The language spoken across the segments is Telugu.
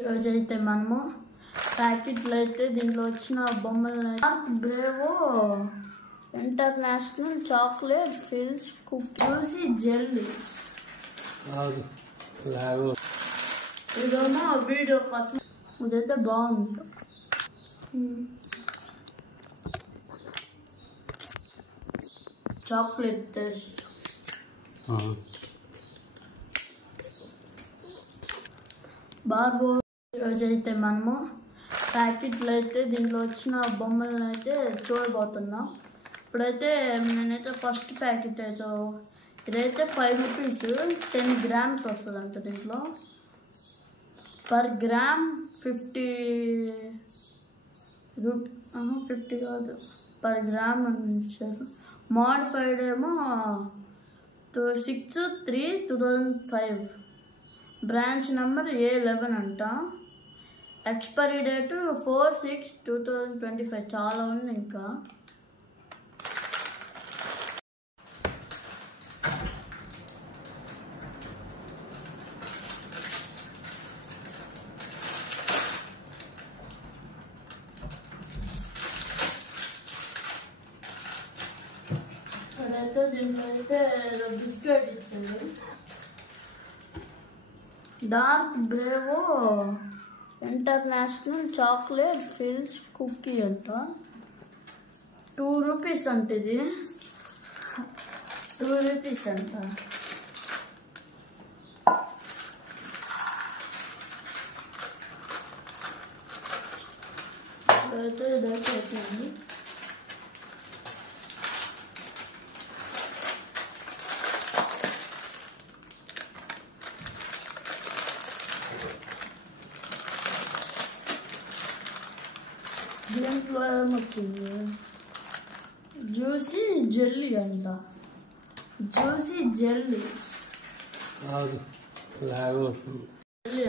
ఈరోజైతే మనము ప్యాకెట్లు అయితే దీంట్లో వచ్చిన బొమ్మలు Bravo international chocolate fills cookie jelly ఇదేమో వీడియో కోసం ఇదైతే బాగుంది. చాక్లెట్ టేస్ట్ బార్బో. ఈరోజైతే మనము ప్యాకెట్లు అయితే దీంట్లో వచ్చిన బొమ్మలను అయితే చూడబోతున్నాం. ఇప్పుడైతే నేనైతే ఫస్ట్ ప్యాకెట్ అయితే ఇదైతే 5 రూపీస్ 10 grams వస్తుందంట. దీంట్లో పర్ గ్రామ్ 50 కాదు పర్ గ్రామ్ అని ఇచ్చారు. మోడిఫైడ్ ఏమో 6/3/2005 బ్రాంచ్ నెంబర్ A11 అంట. Expiry date 4/6/2025. చాలా ఉంది ఇంకా. అదైతే దీంట్లో అయితే బిస్కెట్ ఇచ్చింది. Dark bravo international chocolate fills cookie అంట. 2 రూపీస్ అంట. ఇది 2 రూపీస్ అంట. అయితే ఇదైతే వచ్చింది. దీంట్లో ఏమొచ్చింది? జ్యూసీ జెల్లీ అంట. జ్యూసీ జెల్లీ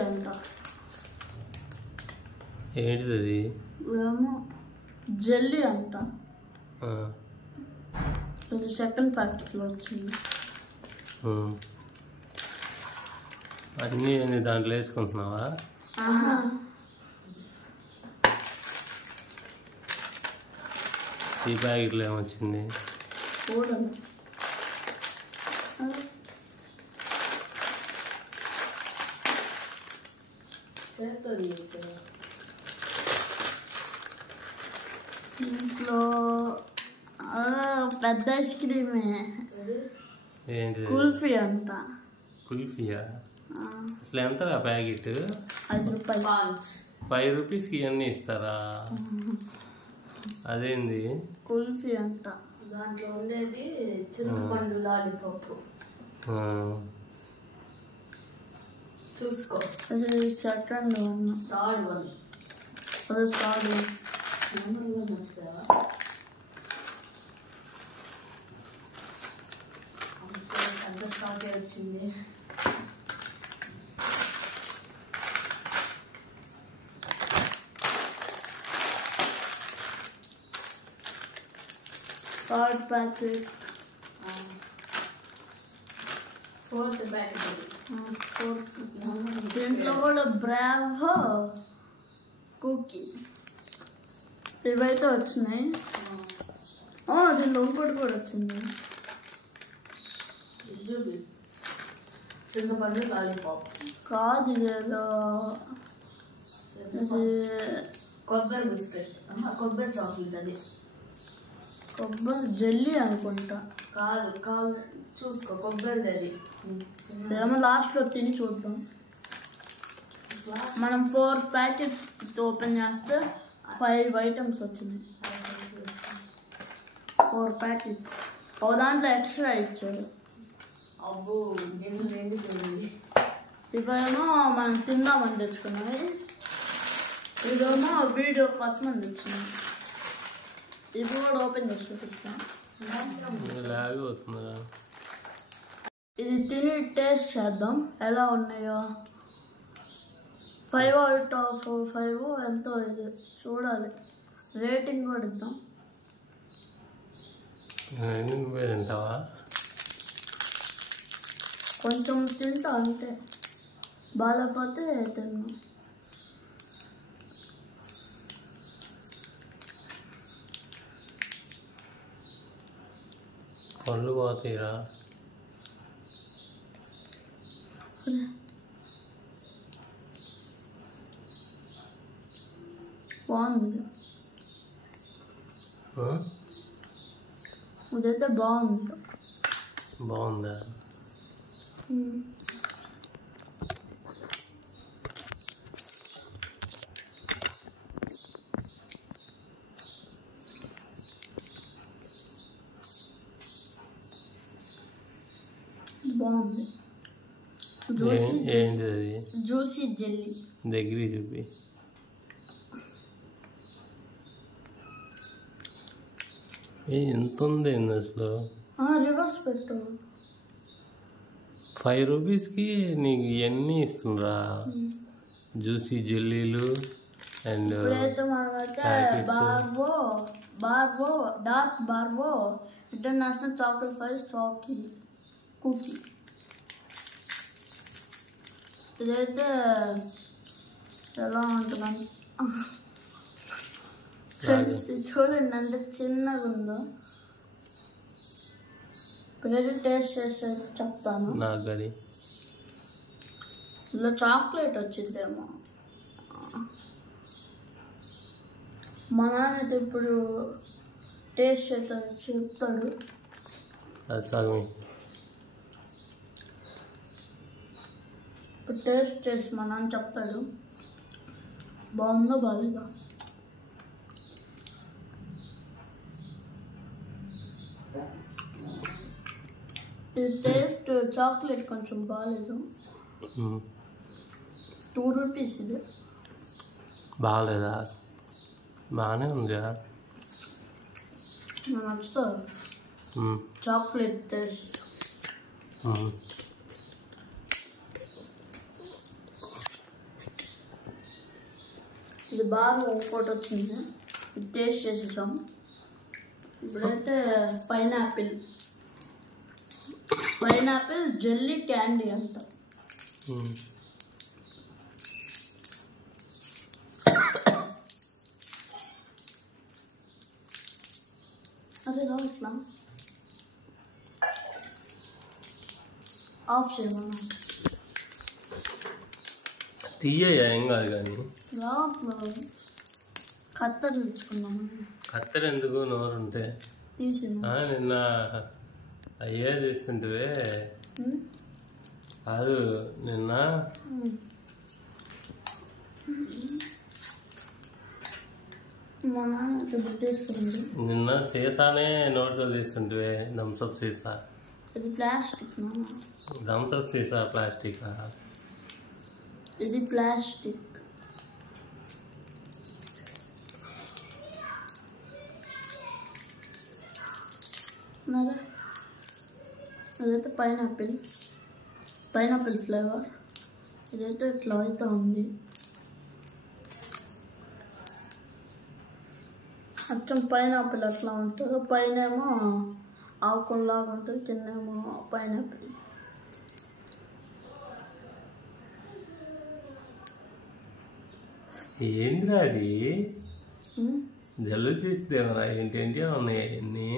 అంట. ఏంటిది అది? ఏమో జెల్లీ అంట. అది సెకండ్ ప్యాకెట్లో వచ్చింది. అన్నీ దాంట్లో వేసుకుంటున్నావా? ఈ ప్యాకెట్లో ఏమొచ్చింది? ఇంట్లో పెద్ద ఐస్ క్రీమే. ఏంటి? కుల్ఫీ అంట. కుల్ఫీయా? అసలు ఎంత ప్యాకెట్? 5 రూపాయలు. 5 రూపీస్కి ఇవన్నీ ఇస్తారా? అదేంది? కుల్ఫీ అంట. దాంట్లో ఉండేది చింతపండు లాలీపాప్. చూసుకో. అది సెకండ్ వన్. Third one. అది థర్డ్ వన్. అంత స్టాక్ వచ్చింది. Third packet. Fourth packet. దీంట్లో కూడా బ్రావో కుకీ ఇవైతే వచ్చినాయి. దీంట్లో ఇంకోటి కూడా వచ్చింది. చింతపండు లాలీపాప్ కాదు. ఇదేదో కొబ్బరి బిస్కెట్. కొబ్బరి చాక్లెట్. అది కొబ్బరి జెల్లీ అనుకుంటా. కాదు కాదు చూసుకో. కొబ్బరిది అది. ఏమో లాస్ట్లో తిని చూద్దాం. మనం 4 ప్యాకెట్స్ ఓపెన్ చేస్తే 5 ఐటమ్స్ వచ్చింది. 4 ప్యాకెట్స్. ఒక దాంట్లో ఎక్స్ట్రా ఇచ్చాడు. అబ్బో ఇవేమో మనం తిందామని తెచ్చుకున్నాయి. ఇదేమో వీడియో కోసం అని తెచ్చుకున్నాం. ఇవి కూడా ఓపెన్ చేసి చూపిస్తాం. ఇది తిని టేస్ట్ చేద్దాం ఎలా ఉన్నాయో. 5/5 ఎంతో ఇది చూడాలి. రేటింగ్ కూడా ఇద్దాం. కొంచెం తింటా అంతే. బాగాలేకపోతే తిన్నాం. పళ్ళు పోతాయిరా. బాగుంది, ఇదైతే బాగుంది. బాగుందా? బాగుంది. ఏంటి అది? Juicy jelly. దగ్గరికి చూపి. ఎంత ఉంది అసలు? రివర్స్ పెట్టు. 5 రూపీస్కి నీకు ఇవన్నీ ఇస్తుండ్రా, జ్యూసీ జెల్లీలు అండ్ ఇప్పుడైతే మనమైతే బార్బో డార్క్ బార్బో ఇంటర్నేషనల్ చాక్లెట్ ఫైస్ కుకీ. ఇదైతే ఎలా ఉంటుందని చూడండి ఎంత చిన్నగా ఉందో. ఇప్పుడైతే టేస్ట్ చేస్తే చెప్తాను. నాకు అది ఇలా చాక్లెట్ వచ్చిందేమో. మా నాన్న ఇప్పుడు టేస్ట్ చేస్తే చెప్తాడు. అది సగం. ఇప్పుడు టేస్ట్ చేసి మా నాన్న చెప్తాడు బాగుందో బాగాలేదా. ఇది టేస్ట్ చాక్లెట్ కొంచెం బాగాలేదు. 2 రూపీస్ ఇది. బాగాలేదా? బాగానే ఉంది. నాకు నచ్చుతుంది చాక్లెట్ టేస్ట్. ఇది బాగా ఇంకోటి వచ్చింది, ఇది టేస్ట్ చేసేసాం. ఇప్పుడైతే పైనాపిల్ జెల్లీ క్యాండీ అంట. అదే రావట్లా, ఆఫ్ చేయమన్నా. తీయ్యా ఏం కాదు కానీ రావట్లేదు. కత్తెర తెచ్చుకున్నాము. కత్తెర ఎందుకు? నోరు ఉంటే తీసినా. నిన్న అయ్యే చేస్తుంటే కాదు, నిన్న మా నాన్న గుర్తిస్తుంది. నిన్న సీసానే నోట్లో తీస్తుంటే థమ్స్అప్ సీసా. ఇది ప్లాస్టిక్. థమ్స్అప్ సీసా ప్లాస్టిక్. ఇది ప్లాస్టిక్. ఇదైతే పైనాపిల్ ఫ్లేవర్. ఇదైతే ఇట్లా అయితే ఉంది. అచ్చం పైనాపిల్ అట్లా ఉంటుంది. పైన ఏమో ఆకుల్లాగా ఉంటుంది, కిందేమో పైనాపిల్. ఏంద్రా అది? జల్లు చేస్తేమరా? ఏంటేంటి ఉన్నాయి అవన్నీ?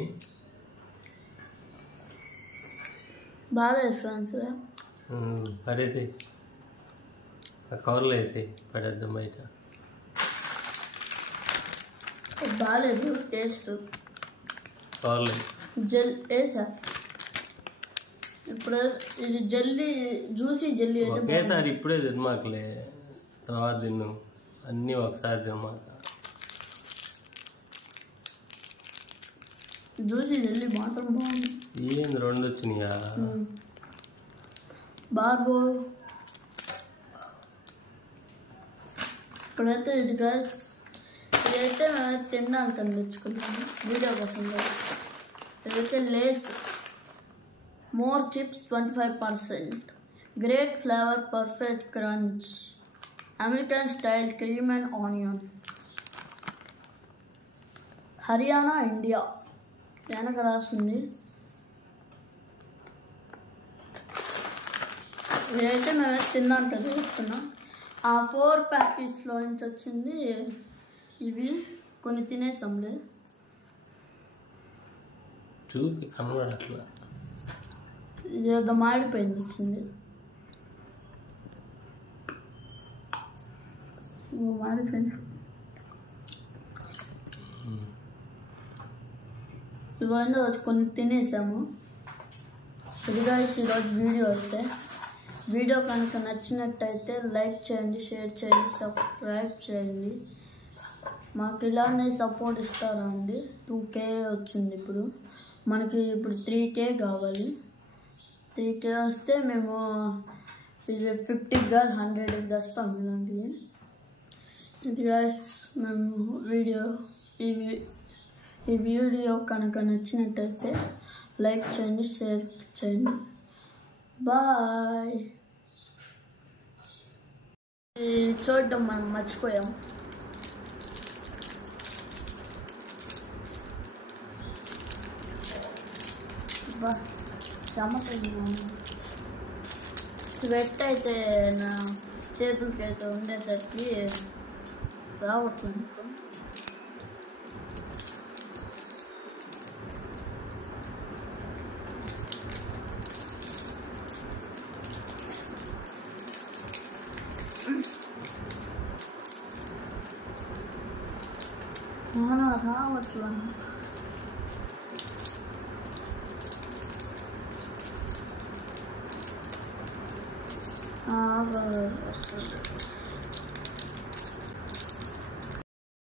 బాగాలేదు ఫ్రెండ్స్. పడేసి కవర్లో వేసి పడేద్దాం బయట. బాగాలేదు టేస్ట్. కవర్లో వేసా. ఇప్పుడు ఇది జెల్లీ, జ్యూసీ జెల్లీ అయితే ఒకేసారి ఇప్పుడే తినమాకలే, తర్వాత తిన్ను. అన్నీ ఒకసారి తినమాక. జ్యూసీ జెల్లీ మాత్రం బాగుంది. ఏంది 2 వచ్చినాయా? బార్బో. ఇప్పుడైతే ఇది గైస్, ఇదైతే మేము తినడానికి తెచ్చుకున్నాము వీడియో కోసం. ఇదైతే lay's more chips 25%, great flavour, perfect crunch, American style cream and onion, Haryana, India వెనక రాసింది. ఇదైతే మేము తిన్నాక చెప్తున్నాం. ఆ 4 ప్యాకెట్స్లో నుంచి వచ్చింది. ఇవి కొన్ని తినేసాంలే. చూపి కనబడట్లా. ఇదేదో మాడిపోయింది వచ్చింది. మాడిపోయింది. ఇవన్నీ కొన్ని తినేసాము. ఇదిగా ఈరోజు వీడియో అయితే వీడియో కనుక నచ్చినట్టయితే లైక్ చేయండి, షేర్ చేయండి, సబ్స్క్రైబ్ చేయండి. మాకు ఇలానే సపోర్ట్ ఇస్తారా అండి. 2K వచ్చింది ఇప్పుడు మనకి. ఇప్పుడు 3K కావాలి. 3K వస్తే మేము ఇది 50 కాదు 100 తెస్తాం ఇలాంటివి. ఇది గైస్ మేము ఈ వీడియో కనుక నచ్చినట్టయితే లైక్ చేయండి, షేర్ చేయండి. బాయ్. చూడడం మనం మర్చిపోయాం. స్వెట్ అయితే నా చేతులకైతే ఉండేసరికి రావట్లేదు. రావట్లా. వస్తుంది.